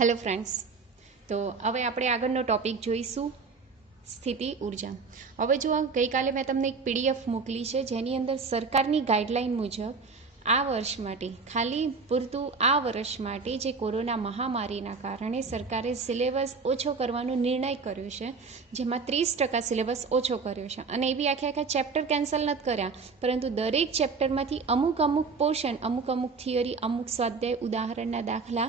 Hello friends, તો હવે આપણે આગળનો ટોપિક જોઈશું સ્થિતિ ઉર્જા. હવે જો ગઈકાલે મેં તમને એક પીડીએફ મોકલી છે જેની અંદર સરકારની ગાઈડલાઈન મુજબ આ વર્ષ માટે ખાલી પૂરતું આ વર્ષ માટે જે કોરોના મહામારીના કારણે સરકારે સિલેબસ ઓછો કરવાનો નિર્ણય કર્યો છે, જેમાં 30% સિલેબસ ઓછો કર્યો છે. અને એ બી આખા ચેપ્ટર કેન્સલ નથી કર્યા, પરંતુ દરેક ચેપ્ટરમાંથી અમુક પોર્શન, અમુક થિયરી, અમુક સ્વાધ્યાય, ઉદાહરણના દાખલા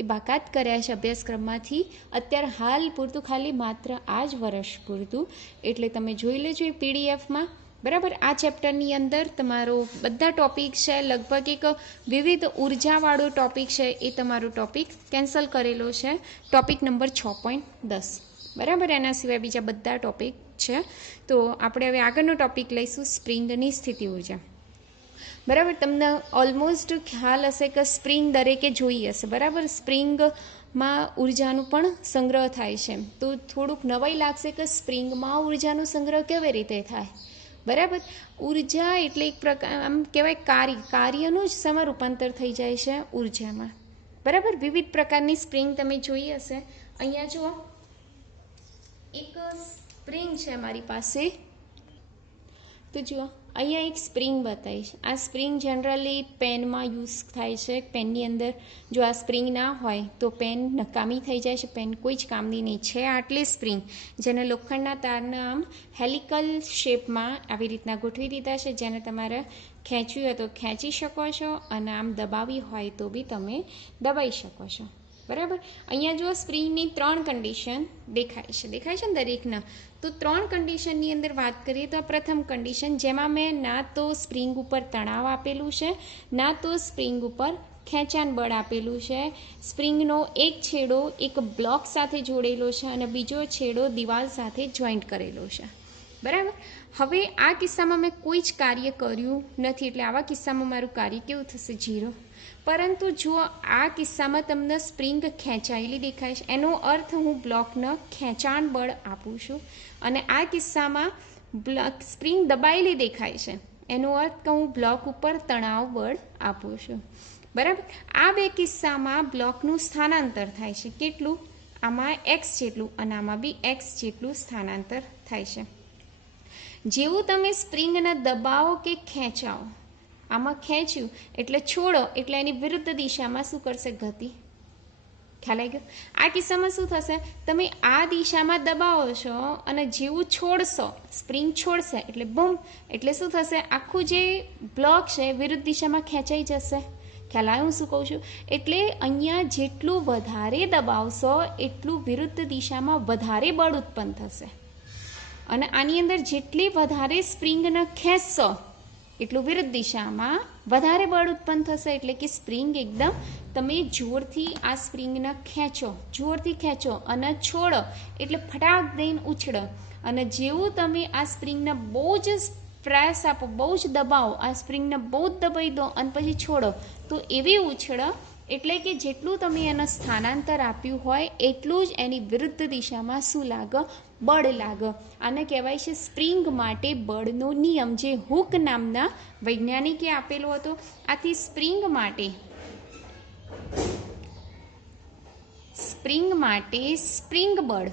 એ બાકાત કર્યા છે અભ્યાસક્રમમાંથી અત્યારે હાલ પૂરતું, ખાલી માત્ર આ જ વર્ષ પૂરતું. એટલે તમે જોઈ લેજો એ પીડીએફમાં. બરાબર, આ ચેપ્ટરની અંદર તમારો બધા ટોપિક છે, લગભગ એક વિવિધ ઉર્જાવાળો ટોપિક છે, એ તમારો ટોપિક કેન્સલ કરેલો છે, ટોપિક નંબર 6.10. બરાબર, એના સિવાય બીજા બધા ટોપિક છે. તો આપણે હવે આગળનો ટોપિક લઈશું સ્પ્રિંગની સ્થિતિ ઉર્જા. બરાબર, તમને ઓલમોસ્ટ ખ્યાલ હશે કે સ્પ્રિંગ દરેકે જોઈ હશે. બરાબર, સ્પ્રિંગમાં ઉર્જાનું પણ સંગ્રહ થાય છે. તો થોડુંક નવાઈ લાગશે કે સ્પ્રિંગમાં ઉર્જાનો સંગ્રહ કેવી રીતે થાય. બરાબર, ઉર્જા એટલે એક પ્રકાર, આમ કહેવાય કાર્યનું જ સમય રૂપાંતર થઈ જાય છે ઉર્જામાં. બરાબર, વિવિધ પ્રકારની સ્પ્રિંગ તમે જોઈ હશે. અહીંયા જુઓ, એક સ્પ્રિંગ છે મારી પાસે. તો જુઓ, અહીંયા એક સ્પ્રિંગ બતાવી છે. આ સ્પ્રિંગ જનરલી પેનમાં યુઝ થાય છે. પેનની અંદર જો આ સ્પ્રિંગ ના હોય તો પેન નકામી થઈ જાય છે, પેન કોઈ જ કામની નહીં છે. આટલી સ્પ્રિંગ જેને લોખંડના તારના આમ હેલિકલ શેપમાં આવી રીતના ગોઠવી દીધા છે, જેને તમારે ખેંચવી હોય તો ખેંચી શકો છો, અને આમ દબાવી હોય તો બી તમે દબાઈ શકો છો. બરાબર, અહીંયા જો સ્પ્રિંગની 3 કન્ડિશન દેખાય છે ને દરેકના. તો 3 કન્ડિશનની અંદર વાત કરીએ તો આ પ્રથમ કન્ડિશન, જેમાં મેં ના તો સ્પ્રિંગ ઉપર તણાવ આપેલું છે, ના તો સ્પ્રિંગ ઉપર ખેંચાણ બળ આપેલું છે. સ્પ્રિંગનો એક છેડો એક બ્લોક સાથે જોડેલો છે અને બીજો છેડો દિવાલ સાથે જોઈન્ટ કરેલો છે. બરાબર, હવે આ કિસ્સામાં મેં કોઈ જ કાર્ય કર્યું નથી, એટલે આવા કિસ્સામાં મારું કાર્ય કેવું થશે? 0. પરંતુ જો આ કિસ્સામાં તમને સ્પ્રિંગ ખેંચાયેલી દેખાય છે, એનો અર્થ હું બ્લોકને ખેંચાણ બળ આપું છું. અને આ કિસ્સામાં સ્પ્રિંગ દબાયેલી દેખાય છે, એનો અર્થ કે હું બ્લોક ઉપર તણાવ બળ આપું છું. બરાબર, આ બે કિસ્સામાં બ્લોકનું સ્થાનાંતર થાય છે. કેટલું? આમાં x જેટલું અને આમાં બી x જેટલું સ્થાનાંતર થાય છે. જેવું તમે સ્પ્રિંગને દબાવો કે ખેંચાવો, આમાં ખેંચ્યું એટલે છોડો એટલે એની વિરુદ્ધ દિશામાં શું કરશે? ગતિ. ખ્યાલ આવી ગયો? આ કિસ્સામાં શું થશે? તમે આ દિશામાં દબાવો છો અને જેવું છોડશો, સ્પ્રિંગ છોડશે એટલે બૂમ, એટલે શું થશે? આખું જે બ્લોક છે વિરુદ્ધ દિશામાં ખેંચાઈ જશે. ખ્યાલ આવે હું શું કહું છું? એટલે અહીંયા જેટલું વધારે દબાવશો એટલું વિરુદ્ધ દિશામાં વધારે બળ ઉત્પન્ન થશે. અને આની અંદર જેટલી વધારે સ્પ્રિંગને ખેંચશો એટલું વિરુદ્ધ દિશામાં વધારે બળ ઉત્પન્ન થશે. એટલે કે સ્પ્રિંગ એકદમ તમે જોરથી આ સ્પ્રિંગને ખેંચો, જોરથી ખેંચો અને છોડો એટલે ફટાક દઈને ઉછળો. અને જેવું તમે આ સ્પ્રિંગને બહુ જ પ્રેસ આપો, બહુ જ દબાવો, આ સ્પ્રિંગને બહુ જ દબાઈ દો અને પછી છોડો, તો એવી ઉછળો એટલે કે જેટલું તમે એને સ્થાનાંતર આપ્યું હોય એટલું જ એની વિરુદ્ધ દિશામાં શું લાગે? બળ લાગે. આને કહેવાય છે સ્પ્રિંગ માટે બળનો નિયમ, જે હુક નામના વૈજ્ઞાનિકે આપેલો હતો. આથી સ્પ્રિંગ માટે સ્પ્રિંગ બળ,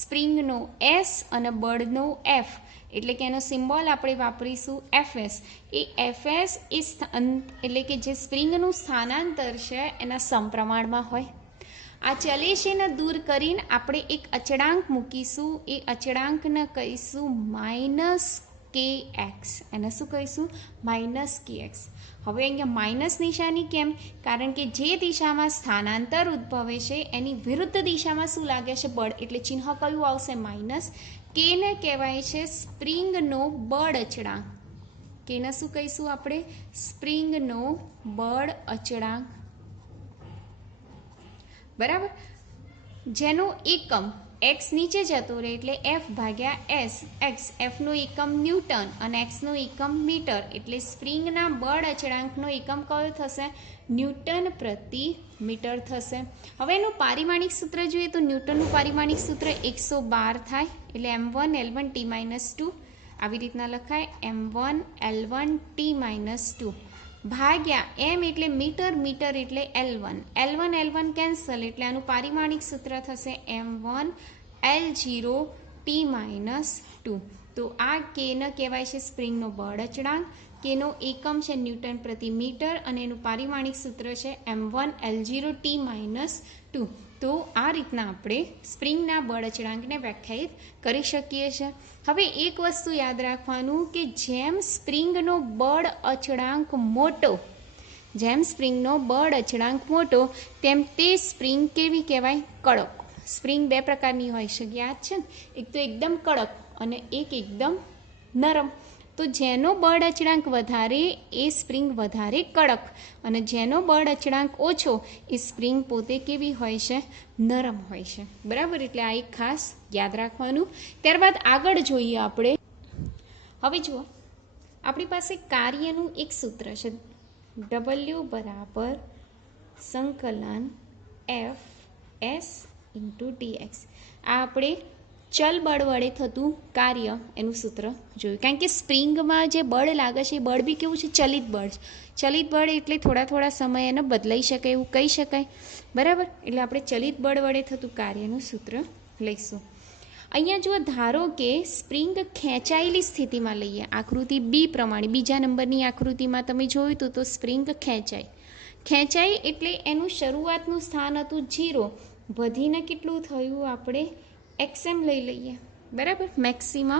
સ્પ્રિંગનો S અને બળનો F, એટલે કે એનો સિમ્બોલ આપણે વાપરીશું FS. એ FS એટલે કે જે સ્પ્રિંગનું સ્થાનાંતર છે એના સમપ્રમાણમાં હોય. આ ચલે છે ને દૂર કરીને આપણે એક અચળાંક મૂકીશું. એ અચળાંકને કહીશું -kx. એને શું કહીશું? -kx. હવે અહીંયા માઇનસ નિશાની કેમ? કારણ કે જે દિશામાં સ્થાનાંતર ઉદ્ભવે છે એની વિરુદ્ધ દિશામાં શું લાગે છે? બળ. એટલે ચિહ્ન કયું આવશે? માઇનસ. કેને કહેવાય છે સ્પ્રિંગનો બળ અચળાંક. કેને શું કહીશું આપણે? સ્પ્રિંગનો બળ અચળાંક. બરાબર, જેનો એકમ x નીચે જતો રહે એટલે F/S. Fનો એકમ ન્યૂટન અને xનો એકમ મીટર. એટલે સ્પ્રિંગના બળ અચળાંકનો એકમ કયો થશે? ન્યૂટન પ્રતિ મીટર થશે. હવે એનું પારિમાણિક સૂત્ર જોઈએ તો ન્યૂટનનું પારિમાણિક સૂત્ર 112 થાય. એટલે m1L1T-2 આવી રીતના લખાય, m1L1T-2. ભાગ્યા એમ એટલે મીટર, મીટર એટલે L1, L1 L1 કેન્સલ એટલે આનું પારિમાણિક સૂત્ર થશે M1 L0 T-2. તો આ કેને કહેવાય છે સ્પ્રિંગનો બળ અચળાંક, કેનો એકમ છે ન્યૂટન પ્રતિ મીટર અને એનું પારિમાણિક સૂત્ર છે M1 L0 T-2. તો આ રીતના આપણે સ્પ્રિંગના બળ અચળાંકને વ્યાખ્યાયિત કરી શકીએ છીએ. હવે એક વસ્તુ યાદ રાખવાનું કે જેમ સ્પ્રિંગનો બળ અચળાંક મોટો, જેમ સ્પ્રિંગનો બળ અચળાંક મોટો, તેમ તે સ્પ્રિંગ કેવી કહેવાય? કડક. સ્પ્રિંગ બે પ્રકારની હોય છે, યાદ છે ને? એક તો એકદમ કડક અને એક એકદમ નરમ. તો જેનો બળ અચળાંક વધારે એ સ્પ્રિંગ વધારે કડક, અને જેનો બળ અચળાંક ઓછો એ સ્પ્રિંગ પોતે કેવી હોય છે? નરમ હોય છે. બરાબર, એટલે આ એક ખાસ યાદ રાખવાનું. ત્યારબાદ આગળ જોઈએ આપણે. હવે જુઓ, આપણી પાસે કાર્યનું એક સૂત્ર છે, W બરાબર સંકલન Fs × dx. આ આપણે ચલ બળ વડે થતું કાર્ય એનું સૂત્ર જોયું. કારણ કે સ્પ્રિંગમાં જે બળ લાગે છે એ બળ બી કેવું છે? ચલિત બળ. ચલિત બળ એટલે થોડા સમય એને બદલાઈ શકે એવું કહી શકાય. બરાબર, એટલે આપણે ચલિત બળ વડે થતું કાર્યનું સૂત્ર લઈશું. અહીંયા જુઓ, ધારો કે સ્પ્રિંગ ખેંચાયેલી સ્થિતિમાં લઈએ, આકૃતિ બી પ્રમાણે, બીજા નંબરની આકૃતિમાં તમે જોયું હતું તો સ્પ્રિંગ ખેંચાય એટલે એનું શરૂઆતનું સ્થાન હતું 0, વધીને કેટલું થયું? આપણે xm લઈ લઈએ. બરાબર, મેક્સિમમ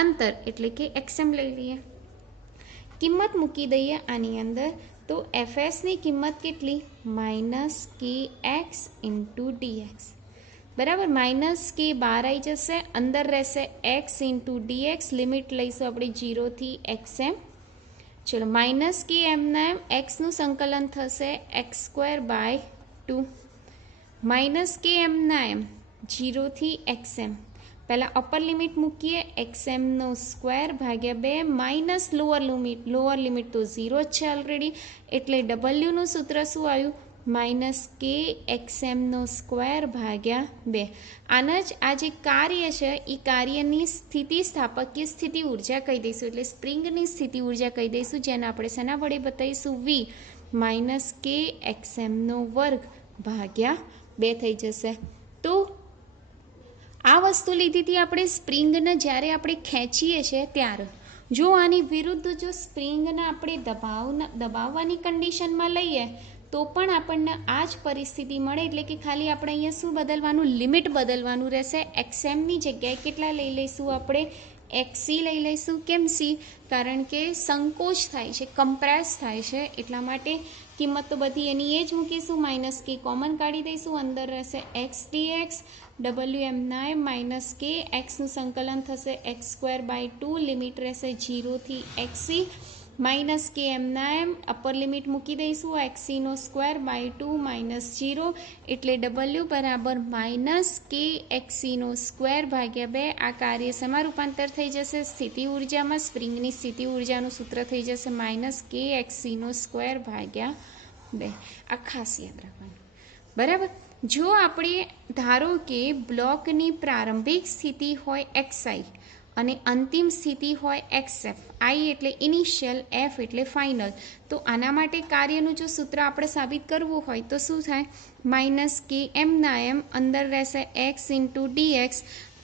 અંતર એટલે કે xm લઈ લઈએ. કિંમત મૂકી દઈએ આની અંદર. તો fsની કિંમત કેટલી? -kx × dx. બરાબર, -k બહાર આવી જશે, અંદર રહેશે x × dx. લિમિટ લઈશું આપણે 0 થી xm. ચલો, -km xનું સંકલન થશે x²/2. -km 0 થી xm. પહેલાં અપર લિમિટ મૂકીએ, xm²/2 માઇનસ લોઅર લિમિટ તો 0 જ છે ઓલરેડી, એટલે ડબલ્યુનું સૂત્ર શું આવ્યું? -kxm²/2. આના જ આ જે કાર્ય છે એ કાર્યની સ્થિતિસ્થાપકીય સ્થિતિ ઉર્જા કહી દઈશું. એટલે સ્પ્રિંગની સ્થિતિ ઉર્જા કહી દઈશું, જેને આપણે શેના વડે બતાવીશું? V -kxm²/2 થઈ જશે. તો આ વસ્તુ લીધી હતી આપણે સ્પ્રિંગને જ્યારે આપણે ખેંચીએ છીએ ત્યારે. જો આની વિરુદ્ધ જો સ્પ્રિંગને આપણે દબાવવાની કન્ડિશનમાં લઈએ તો પણ આપણને આ જ પરિસ્થિતિ મળે. એટલે કે ખાલી આપણે અહીંયા શું બદલવાનું? લિમિટ બદલવાનું રહેશે. xmની જગ્યાએ કેટલા લઈ લઈશું આપણે? xc લઈ લઈશું. કેમ c? કારણ કે સંકોચ થાય છે, કમ્પ્રેસ થાય છે, એટલા માટે કિંમત તો બધી એની એ જ મૂકીશું. -k કોમન કાઢી દઈશું, અંદર રહેશે x dx. Wm -k, xનું સંકલન થશે x²/2. લિમિટ રહેશે 0 થી xc. -km અપર લિમિટ મૂકી દઈશું, xc²/2 -0, એટલે W બરાબર -kxc²/2. આ કાર્ય શેમાં રૂપાંતર થઈ જશે? સ્થિતિ ઉર્જામાં. સ્પ્રિંગની સ્થિતિ ઉર્જાનું સૂત્ર થઈ જશે -kxc²/2. આ ખાસ યાદ રાખવાનું. બરાબર, જો આપણે ધારો કે બ્લોકની પ્રારંભિક સ્થિતિ હોય xi અને અંતિમ સ્થિતિ હોય xf, i એટલે ઇનિશિયલ, f એટલે ફાઇનલ, તો આના માટે કાર્યનું જો સૂત્ર આપણે સાબિત કરવું હોય તો શું થાય? -km અંદર રહેશે x × dx.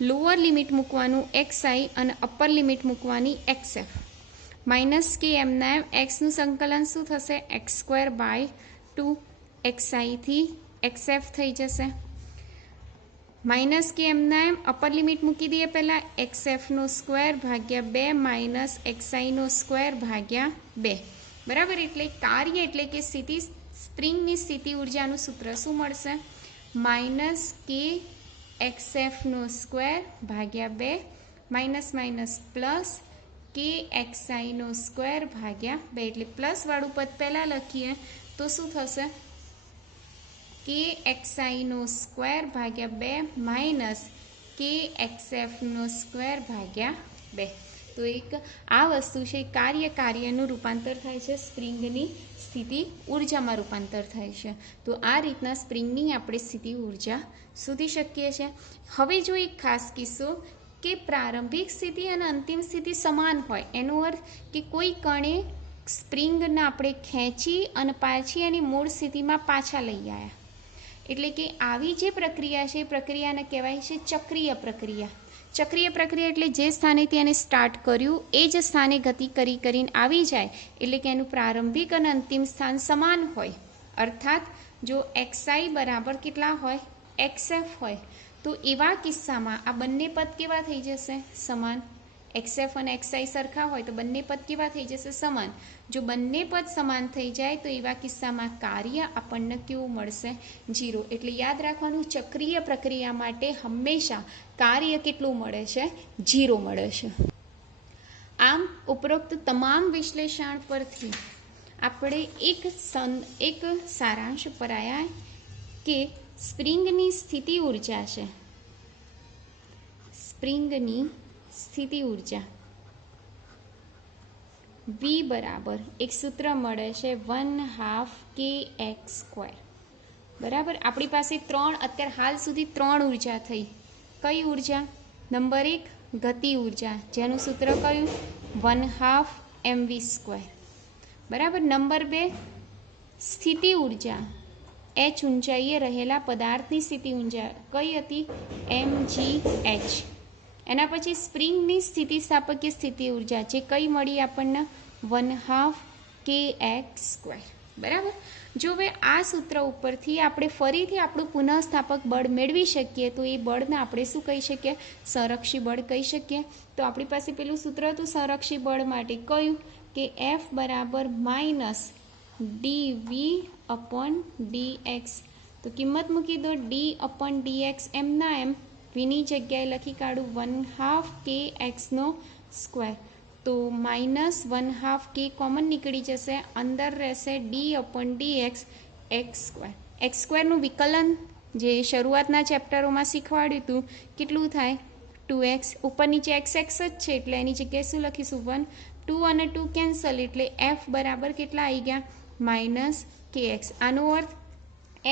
લોઅર લિમિટ મૂકવાનું xi અને અપર લિમિટ મૂકવાની xf. -km xનું સંકલન શું થશે? x²/2. xi થી xf થઈ જશે. -km અપર લિમિટ મૂકી દઈએ પહેલાં, xf²/2 -xi²/2. બરાબર, એટલે કાર્ય એટલે કે સ્પ્રિંગની સ્થિતિ ઉર્જાનું સૂત્ર શું મળશે? -kxf²/2 --kxi²/2. એટલે પ્લસવાળું પદ પહેલાં લખીએ તો શું થશે? kxi²/2 -kxf²/2. તો એક આ વસ્તુ છે, કાર્યનું રૂપાંતર થાય છે, સ્પ્રિંગની સ્થિતિ ઉર્જામાં રૂપાંતર થાય છે. તો આ રીતના સ્પ્રિંગની આપણે સ્થિતિ ઉર્જા શોધી શકીએ છીએ. હવે જો એક ખાસ કિસ્સો કે પ્રારંભિક સ્થિતિ અને અંતિમ સ્થિતિ સમાન હોય, એનો અર્થ કે કોઈ કણે સ્પ્રિંગને આપણે ખેંચી અને પાછી એની મૂળ સ્થિતિમાં પાછા લઈ આવ્યા. એટલે કે આવી જે પ્રક્રિયા છે એ પ્રક્રિયાને કહેવાય છે ચક્રીય પ્રક્રિયા. ચક્રીય પ્રક્રિયા એટલે જે સ્થાનેથી એને સ્ટાર્ટ કર્યું એ જ સ્થાને ગતિ કરીને આવી જાય એટલે કે એનું પ્રારંભિક અને અંતિમ સ્થાન સમાન હોય. અર્થાત જો xi બરાબર કેટલા હોય, xf હોય, તો એવા કિસ્સામાં આ બંને પદ કેવા થઈ જશે, સમાન. xf અને xi સરખા હોય તો બંને પદ કેવા થઈ જશે, સમાન. જો બંને પદ સમાન થઈ જાય તો એવા કિસ્સામાં કાર્ય આપણને કેવું મળશે, 0. એટલે યાદ રાખવાનું, ચક્રીય પ્રક્રિયા માટે હંમેશા કાર્ય કેટલું મળે છે, 0 મળે છે. આમ ઉપરોક્ત તમામ વિશ્લેષણ પરથી આપણે એક સારાંશ પર આવ્યા કે સ્પ્રિંગની સ્થિતિ ઉર્જા છે, સ્પ્રિંગની સ્થિતિ ઉર્જા V બરાબર એક સૂત્ર મળે છે 1/2 kx². બરાબર. આપણી પાસે અત્યારે હાલ સુધી 3 ઉર્જા થઈ. કઈ ઉર્જા? નંબર 1 ગતિ ઉર્જા, જેનું સૂત્ર કયું, 1/2 mv². બરાબર. નંબર 2 સ્થિતિ ઉર્જા, h ઊંચાઈએ રહેલા પદાર્થની સ્થિતિ ઉર્જા કઈ હતી, mgh. એના પછી સ્પ્રિંગની સ્થિતિસ્થાપકીય સ્થિતિ ઉર્જા જે કઈ મળી આપણને, 1/2 kx². બરાબર. જો હવે આ સૂત્ર ઉપરથી આપણે ફરીથી આપણું પુનઃસ્થાપક બળ મેળવી શકીએ તો એ બળને આપણે શું કહી શકીએ, સંરક્ષી બળ કહી શકીએ. તો આપણી પાસે પેલું સૂત્ર હતું સંરક્ષી બળ માટે, કયું કે F બરાબર -dv/dx. તો કિંમત મૂકી દો, d/dx એમના એમ વીની જગ્યાએ લખી કાઢું 1/2 kx². તો -1/2 k કોમન નીકળી જશે, અંદર રહેશે d/dx x². x²નું વિકલન જે શરૂઆતના ચેપ્ટરોમાં શીખવાડ્યું હતું કેટલું થાય, 2x. ઉપર નીચે x જ છે એટલે એની જગ્યાએ શું લખીશું, 1. 2 અને 2 કેન્સલ એટલે f બરાબર કેટલા આવી ગયા, -kx. આનો અર્થ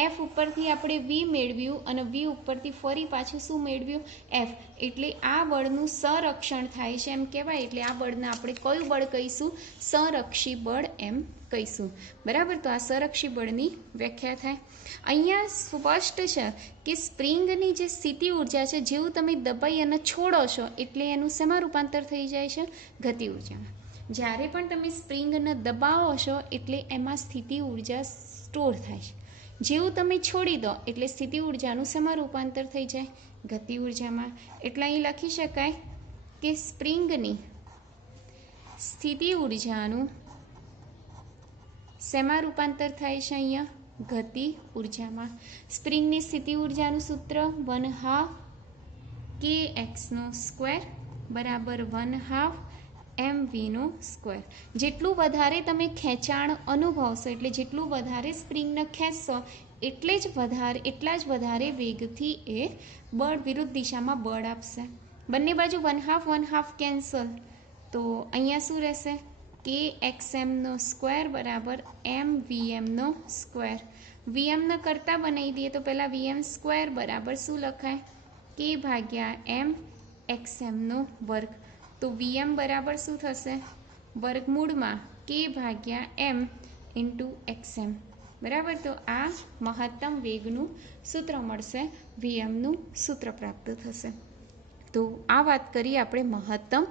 f ઉપરથી આપણે v મેળવ્યું અને v ઉપરથી ફરી પાછું શું મેળવ્યું, f. એટલે આ બળનું સંરક્ષણ થાય છે એમ કહેવાય. એટલે આ બળને આપણે કયું બળ કહીશું, સંરક્ષી બળ એમ કહીશું. બરાબર. તો આ સંરક્ષી બળની વ્યાખ્યા થાય. અહીંયા સ્પષ્ટ છે કે સ્પ્રિંગની જે સ્થિતિ ઉર્જા છે, જેવું તમે દબાઈ અને છોડો છો એટલે એનું શેમાં રૂપાંતર થઈ જાય છે, ગતિ ઉર્જામાં. જ્યારે પણ તમે સ્પ્રિંગને દબાવો છો એટલે એમાં સ્થિતિ ઉર્જા સ્ટોર થાય છે. જેવું તમે છોડી દો એટલે સ્થિતિ ઉર્જાનું શેમાં રૂપાંતર થઈ જાય, ગતિ ઉર્જામાં. એટલે અહીં લખી શકાય કે સ્પ્રિંગની સ્થિતિ ઉર્જાનું શેમાં રૂપાંતર થાય છે, અહીંયા ગતિ ઉર્જામાં. સ્પ્રિંગની સ્થિતિ ઉર્જાનું સૂત્ર 1/2 kx² બરાબર 1/2 mv². જેટલું વધારે તમે ખેંચાણ અનુભવશો એટલે જેટલું વધારે સ્પ્રિંગને ખેંચશો એટલા જ વધારે વેગથી એ બળ વિરુદ્ધ દિશામાં બળ આપશે. બંને બાજુ 1/2 કેન્સલ, તો અહીંયા શું રહેશે, kxm² બરાબર mvm². vmને કરતા બનાવી દઈએ તો પહેલાં vm² બરાબર શું લખાય, k/m xm². તો vm બરાબર શું થશે, વર્ગમૂળમાં k/m × xm. બરાબર. તો આ મહત્તમ વેગનું સૂત્ર મળશે, vmનું સૂત્ર પ્રાપ્ત થશે. તો આ વાત કરી આપણે મહત્તમ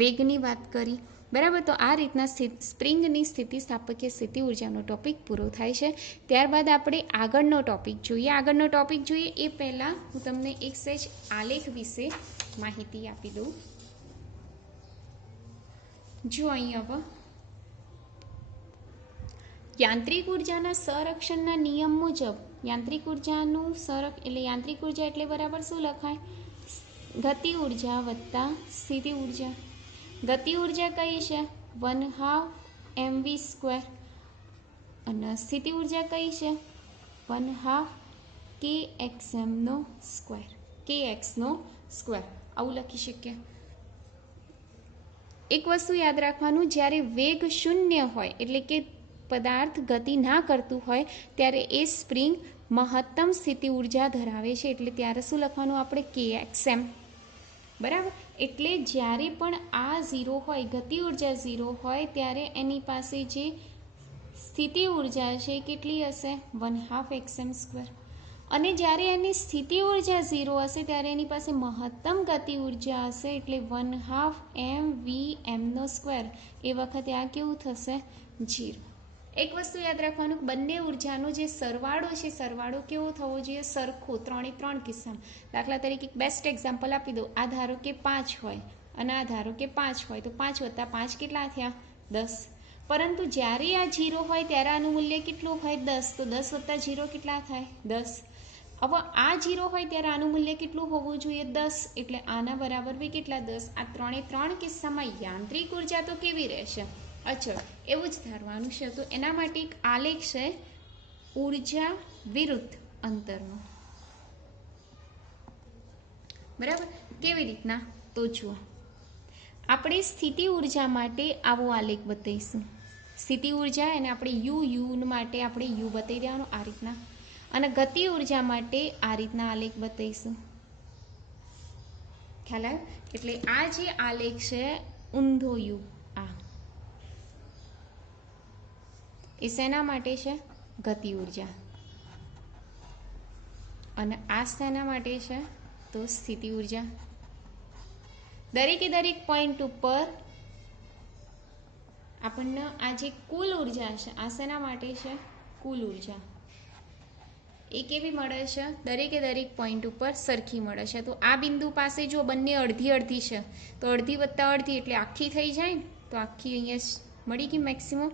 વેગની વાત કરી. બરાબર. તો આ રીતના સ્પ્રિંગની સ્થિતિસ્થાપકીય સ્થિતિ ઉર્જાનો ટોપિક પૂરો થાય છે. ત્યારબાદ આપણે આગળનો ટોપિક જોઈએ. એ પહેલાં હું તમને એક સહેજ આલેખ વિશે માહિતી આપી દઉં. જો અહીં હવે યાંત્રિક ઉર્જાના સંરક્ષણના નિયમ મુજબ યાંત્રિક ઉર્જા એટલે બરાબર શું લખાય, ગતિ ઉર્જા વત્તા સ્થિતિ ઉર્જા. ગતિ ઉર્જા કઈ છે, 1/2 mv². અને સ્થિતિ ઉર્જા કઈ છે, 1/2 kx². આવું લખી શકીએ. એક વસ્તુ યાદ રાખવાનું, જ્યારે વેગ 0 હોય એટલે કે પદાર્થ ગતિ ના કરતું હોય ત્યારે એ સ્પ્રિંગ મહત્તમ સ્થિતિ ઉર્જા ધરાવે છે. એટલે ત્યારે શું લખવાનું આપણે, kxm. બરાબર. એટલે જ્યારે પણ આ ઝીરો હોય, ગતિ ઉર્જા ઝીરો હોય, ત્યારે એની પાસે જે સ્થિતિ ઉર્જા છે કેટલી હશે? 1/2 xm². અને જ્યારે એની સ્થિતિ ઉર્જા ઝીરો હશે ત્યારે એની પાસે મહત્તમ ગતિ ઉર્જા હશે, એટલે 1/2 mvm². એ વખતે આ કેવું થશે? 0. એક વસ્તુ યાદ રાખવાનું, બંને ઉર્જાનો જે સરવાળો છે, સરવાળો કેવો થવો જોઈએ? સરખો. 3 કિસ્સામાં. દાખલા તરીકે બેસ્ટ એક્ઝામ્પલ આપી દઉં. આ ધારો કે 5 હોય અને આ ધારો કે 5 હોય, તો 5 + 5 કેટલા થયા? 10. પરંતુ જ્યારે આ 0 હોય ત્યારે આનું મૂલ્ય કેટલું હોય? 10. તો 10 + 0 કેટલા થાય? 10. હવે આ 0 હોય ત્યારે આનું મૂલ્ય કેટલું હોવું જોઈએ? 10. એટલે આના બરાબર બી કેટલા? 10. આ 3 કિસ્સામાં યાંત્રિક ઉર્જા તો કેવી રહેશે? અચળ. એવું જ ધારવાનું છે. તો એના માટે એક આલેખ છે ઉર્જા વિરુદ્ધ અંતરનો. બરાબર. કેવી રીતના? તો જુઓ, આપણે સ્થિતિ ઉર્જા માટે આવો આલેખ બતાવીશું. સ્થિતિ ઉર્જા એને આપણે યુ માટે આપણે યુ બતાવી દેવાનું આ રીતના, અને ગતિ ઉર્જા માટે આ રીતના આલેખ બતાવીશું. ખ્યાલ આવ્યો? એટલે આ જે આલેખ છે ઊંધો યુ, આ એ શેના માટે છે? ગતિ ઉર્જા. અને આ શેના માટે છે? તો સ્થિતિ ઉર્જા. દરેકે દરેક પોઈન્ટ ઉપર આપણને આ જે કુલ ઉર્જા છે, આ શેના માટે છે? કુલ ઉર્જા. એ કેવી મળે છે? દરેકે દરેક પોઈન્ટ ઉપર સરખી મળે છે. તો આ બિંદુ પાસે જો બંને અડધી અડધી છે, તો અડધી વત્તા અડધી એટલે આખી થઈ જાય. તો આખી અહીંયા મળી ગઈ મેક્સિમમ.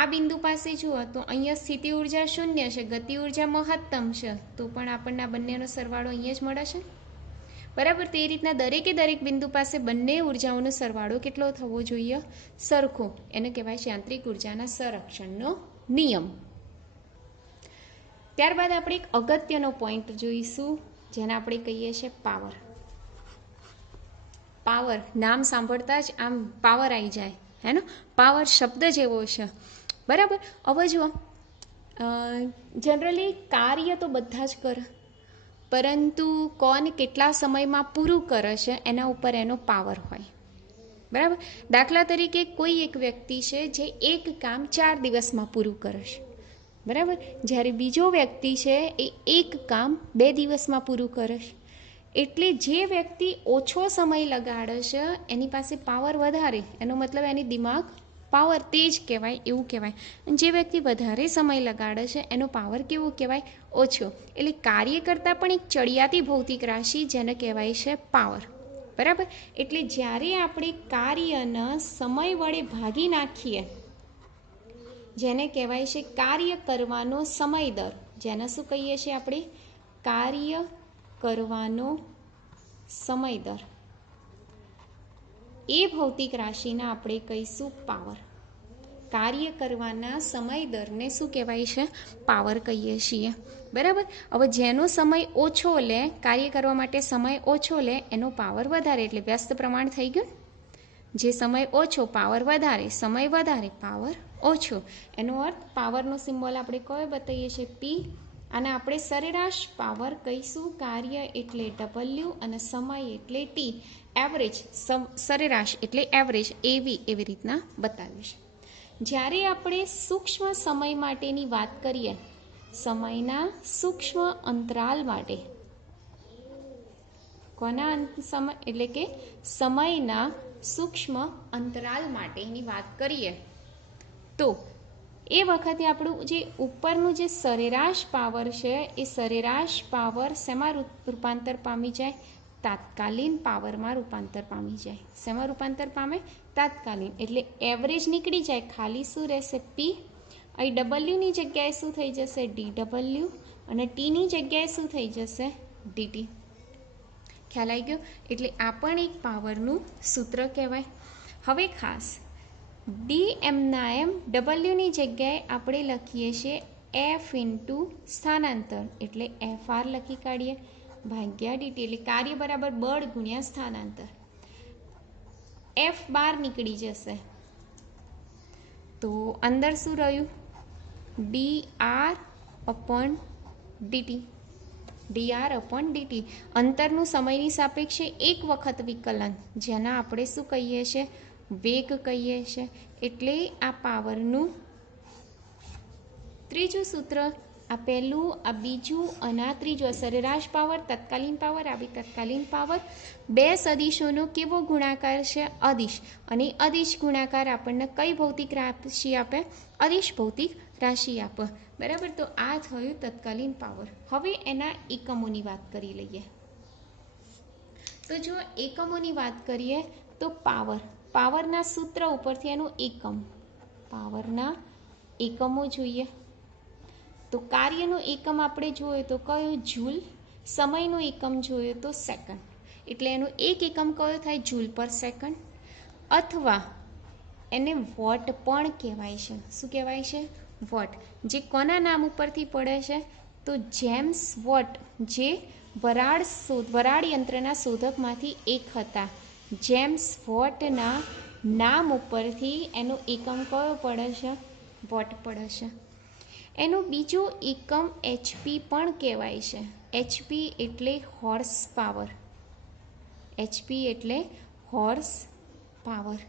આ બિંદુ પાસે જુઓ તો અહીંયા સ્થિતિ ઉર્જા 0 છે, ગતિ ઉર્જા મહત્તમ છે, તો પણ આપણને આ બંનેનો સરવાળો અહીંયા જ મળે છે. બરાબર. તે રીતના દરેકે દરેક બિંદુ પાસે બંને ઉર્જાઓનો સરવાળો કેટલો થવો જોઈએ? સરખો. એને કહેવાય છે યાંત્રિક ઉર્જાના સંરક્ષણનો નિયમ. ત્યારબાદ આપણે એક અગત્યનો પોઈન્ટ જોઈશું, જેને આપણે કહીએ છીએ પાવર. પાવર નામ સાંભળતા જ આમ પાવર આવી જાય, હે ને? પાવર શબ્દ જેવો છે. બરાબર. હવે જુઓ, જનરલી કાર્ય તો બધા જ કરે, પરંતુ કોણ કેટલા સમયમાં પૂરું કરે છે એના ઉપર એનો પાવર હોય. બરાબર. દાખલા તરીકે કોઈ એક વ્યક્તિ છે જે એક કામ 4 દિવસમાં પૂરું કરે છે. બરાબર. જ્યારે બીજો વ્યક્તિ છે એ એક કામ 2 દિવસમાં પૂરું કરે છે. એટલે જે વ્યક્તિ ઓછો સમય લગાડે છે એની પાસે પાવર વધારે, એનો મતલબ એની દિમાગ પાવર તેજ કહેવાય, એવું કહેવાય. અને જે વ્યક્તિ વધારે સમય લગાડે છે એનો પાવર કેવો કહેવાય? ઓછો. એટલે કાર્ય કરતાં પણ એક ચડિયાતી ભૌતિક રાશિ, જેને કહેવાય છે પાવર. બરાબર. એટલે જ્યારે આપણે કાર્યના સમય વડે ભાગી નાખીએ, જેને કહેવાય છે કાર્ય કરવાનો સમય દર, જેને શું કહીએ છીએ આપણે? કાર્ય કરવાનો સમય દર. એ ભૌતિક રાશિને આપણે કહીશું પાવર. કાર્ય કરવાના સમય દરને શું કહેવાય છે? પાવર કહીએ છીએ. બરાબર. હવે જેનો સમય ઓછો લે, કાર્ય કરવા માટે સમય ઓછો લે, એનો પાવર વધારે, એટલે વ્યસ્ત પ્રમાણ થઈ ગયું. જે સમય ઓછો પાવર વધારે, સમય વધારે પાવર ઓછો. એનો અર્થ પાવરનો સિમ્બોલ આપણે કયો બતાવીએ છીએ? પી. અને આપણે સરેરાશ પાવર કહીશું. કાર્ય એટલે W અને સમય એટલે ટી. એવરેજ, સરેરાશ એટલે એવરેજ, એવી રીતના બતાવીશ. જ્યારે આપણે સૂક્ષ્મ સમય માટેની વાત કરીએ, સમયના સૂક્ષ્મ અંતરાલ માટે, કોના સમય એટલે કે સમયના સૂક્ષ્મ અંતરાલ માટેની વાત કરીએ, તો એ વખતે આપણું જે ઉપરનું જે સરેરાશ પાવર છે, એ સરેરાશ પાવર શેમાં રૂપાંતર પામી જાય? તાત્કાલિન પાવરમાં રૂપાંતર પામી જાય. શેમાં રૂપાંતર પામે? તાત્કાલિન. એટલે એવરેજ નીકળી જાય, ખાલી શું રહેશે? પી. અહીં ડબલ્યુની જગ્યાએ શું થઈ જશે? DW. અને ટીની જગ્યાએ શું થઈ જશે? DT. ખ્યાલ આવી ગયો? એટલે આ પણ એક પાવરનું સૂત્ર કહેવાય. હવે ખાસ DMના એમ ડબલ્યુની જગ્યાએ આપણે લખીએ છીએ F ઇન્ટુ સ્થાનાંતર, એટલે FR લખી કાઢીએ, ભાગ્યા DT. એટલે કાર્ય બરાબર બળ ગુણ્યા સ્થાનાંતર. F બહાર નીકળી જશે, તો અંદર શું રહ્યું? DR/DT. dr/dt. અંતરનું સમયની સાપેક્ષે એક વખત વિકલન, જેના આપણે શું કહીએ છીએ? વેગ કહીએ છીએ. એટલે આ પાવરનું ત્રીજું સૂત્ર, આ પહેલું, આ બીજું અને આ ત્રીજું. સરેરાશ પાવર, તત્કાલીન પાવર, આ બી તત્કાલીન પાવર. બે સદિશોનો કેવો ગુણાકાર છે? અદિશ. અને અદિશ ગુણાકાર આપણને કઈ ભૌતિક રાશિ આપે? અદિશ ભૌતિક રાશિ આપે. બરાબર. તો આ થયું તત્કાલીન પાવર. હવે એના એકમોની વાત કરી લઈએ. તો જો એકમોની વાત કરીએ તો પાવરના સૂત્ર ઉપરથી એનું એકમ, પાવરના એકમો જોઈએ. તો કાર્યનો એકમ આપણે જોઈએ તો કયો? જૂલ. સમયનો એકમ જોઈએ તો સેકન્ડ. એટલે એનું એક એકમ કયો થાય? જૂલ પર સેકન્ડ. અથવા એને વોટ પણ કહેવાય છે. શું કહેવાય છે? વોટ. જે કોના નામ ઉપરથી પડે છે? તો જેમ્સ વોટ, જે વરાળ યંત્રના શોધકમાંથી એક હતા. જેમ્સ વોટના નામ ઉપરથી એનો એકમ કયો પડે છે? વોટ પડે છે. એનો બીજો એકમ HP પણ કહેવાય છે. HP એટલે હોર્સ પાવર. HP એટલે હોર્સ પાવર.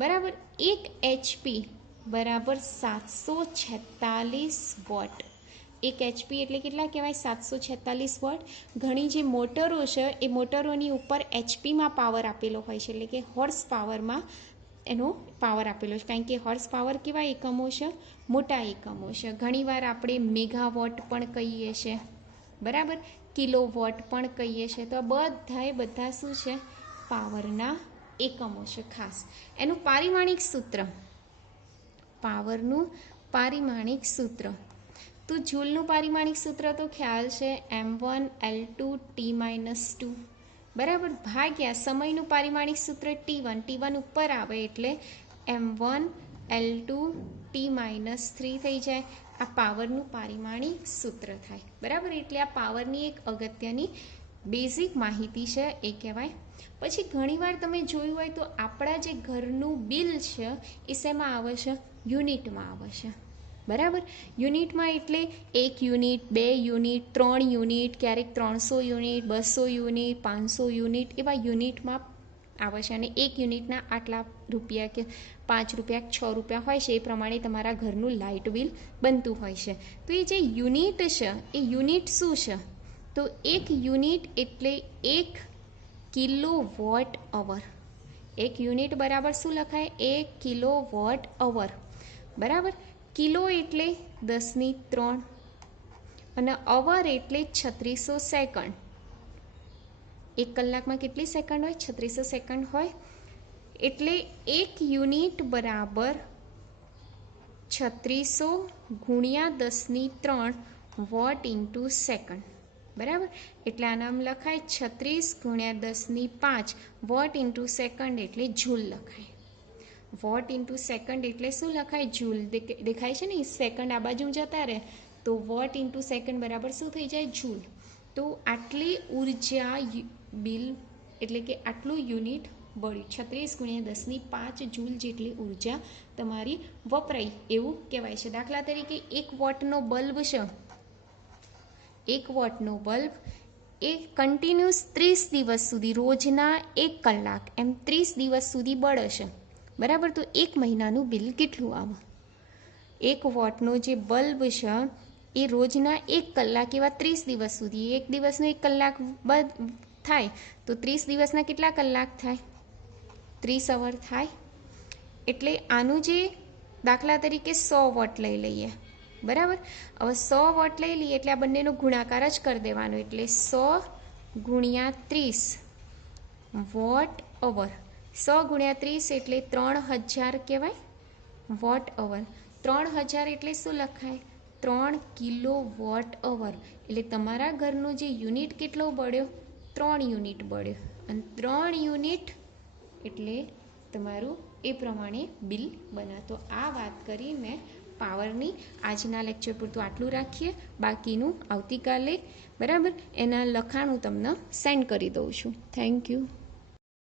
બરાબર. 1 HP બરાબર 746 વોટ. 1 HP એટલે કેટલા કહેવાય? 746 વોટ. ઘણી જે મોટરો છે એ મોટરોની ઉપર HPમાં પાવર આપેલો હોય છે, એટલે કે હોર્સ પાવરમાં એનો પાવર આપેલો છે. કારણ કે હોર્સ પાવર કેવા એકમો છે? મોટા એકમો છે. ઘણીવાર આપણે મેગાવોટ પણ કહીએ છીએ. બરાબર. કિલોવોટ પણ કહીએ છીએ. તો બધા શું છે? પાવરના એકમો છે ખાસ. એનું પારિમાણિક સૂત્ર, પાવરનું પારિમાણિક સૂત્ર. તો જૂલનું પારિમાણિક સૂત્ર તો ખ્યાલ છે, m1L2T-2. બરાબર. ભાગ્યા સમયનું પારિમાણિક સૂત્ર T1. T1 ઉપર આવે એટલે m1L2T-3 થઈ જાય. આ પાવરનું પારિમાણિક સૂત્ર થાય. બરાબર. એટલે આ પાવરની એક અગત્યની બેઝિક માહિતી છે એ કહેવાય. પછી ઘણીવાર તમે જોયું હોય તો આપણા જે ઘરનું બિલ છે એ શેમાં આવે છે? યુનિટમાં આવે છે. બરાબર. યુનિટમાં એટલે 1 યુનિટ, 2 યુનિટ, 3 યુનિટ, ક્યારેક 300 યુનિટ, 200 યુનિટ, 500 યુનિટ, એવા યુનિટમાં આવે છે. અને 1 યુનિટના આટલા રૂપિયા કે 5 રૂપિયા, 6 રૂપિયા હોય છે. એ પ્રમાણે તમારા ઘરનું લાઇટ બિલ બનતું હોય છે. તો એ જે યુનિટ છે એ યુનિટ શું છે? તો 1 યુનિટ એટલે 1 કિલોવોટ અવર. 1 યુનિટ બરાબર શું લખાય? 1 કિલોવોટ અવર. બરાબર. કિલો એટલે 10^3 અને અવર એટલે 3600 સેકન્ડ. 1 કલાકમાં કેટલી સેકન્ડ હોય? 3600 સેકન્ડ હોય. એટલે 1 યુનિટ બરાબર 3600 ગુણ્યા 10^3 વોટ ઇન્ટુ સેકન્ડ. બરાબર. એટલે આ નામ લખાય 36 ગુણ્યા 10^5 વોટ ઇન્ટુ સેકન્ડ, એટલે જૂલ લખાય. વોટ ઇન્ટુ સેકન્ડ એટલે શું લખાય? જૂલ. દેખાય છે ને? સેકન્ડ આ બાજુ જતા રહે તો વોટ ઇન્ટુ સેકન્ડ બરાબર શું થઈ જાય? જૂલ. તો આટલી ઉર્જા બિલ એટલે કે આટલું યુનિટ બળ્યું. 36 ગુણ્યા 10^5 જૂલ જેટલી ઉર્જા તમારી વપરાઈ એવું કહેવાય છે. દાખલા તરીકે 1 વોટનો બલ્બ છે. 1 વોટનો બલ્બ એ કન્ટિન્યુઅસ 30 દિવસ સુધી, રોજના 1 કલાક એમ 30 દિવસ સુધી બળે છે. બરાબર. તો 1 મહિનાનું બિલ કેટલું આવે? 1 વોટનો જે બલ્બ છે એ રોજના 1 કલાક એવા 30 દિવસ સુધી, 1 દિવસનો 1 કલાક થાય તો 30 દિવસના કેટલા કલાક થાય? 30 અવર થાય. એટલે આનું જે દાખલા તરીકે 100 વોટ લઈ લઈએ. બરાબર. હવે 100 વોટ લઈ લઈએ એટલે આ બંનેનો ગુણાકાર જ કરી દેવાનો. એટલે 100 ગુણ્યા 30 વોટ અવર. 100 ગુણ્યા 30 એટલે 3000 કહેવાય વોટ અવર. 3000 એટલે શું લખાય? 3 કિલો વોટ અવર. એટલે તમારા ઘરનો જે યુનિટ કેટલો બળ્યો? 3 યુનિટ બળ્યો. અને 3 યુનિટ એટલે તમારું એ પ્રમાણે બિલ બને. તો આ વાત કરીને પાવરની આજના લેક્ચર પૂરતું આટલું રાખીએ. બાકીનું આવતીકાલે બરાબર એના લખાણ હું તમને સેન્ડ કરી દઉં છું. Thank you.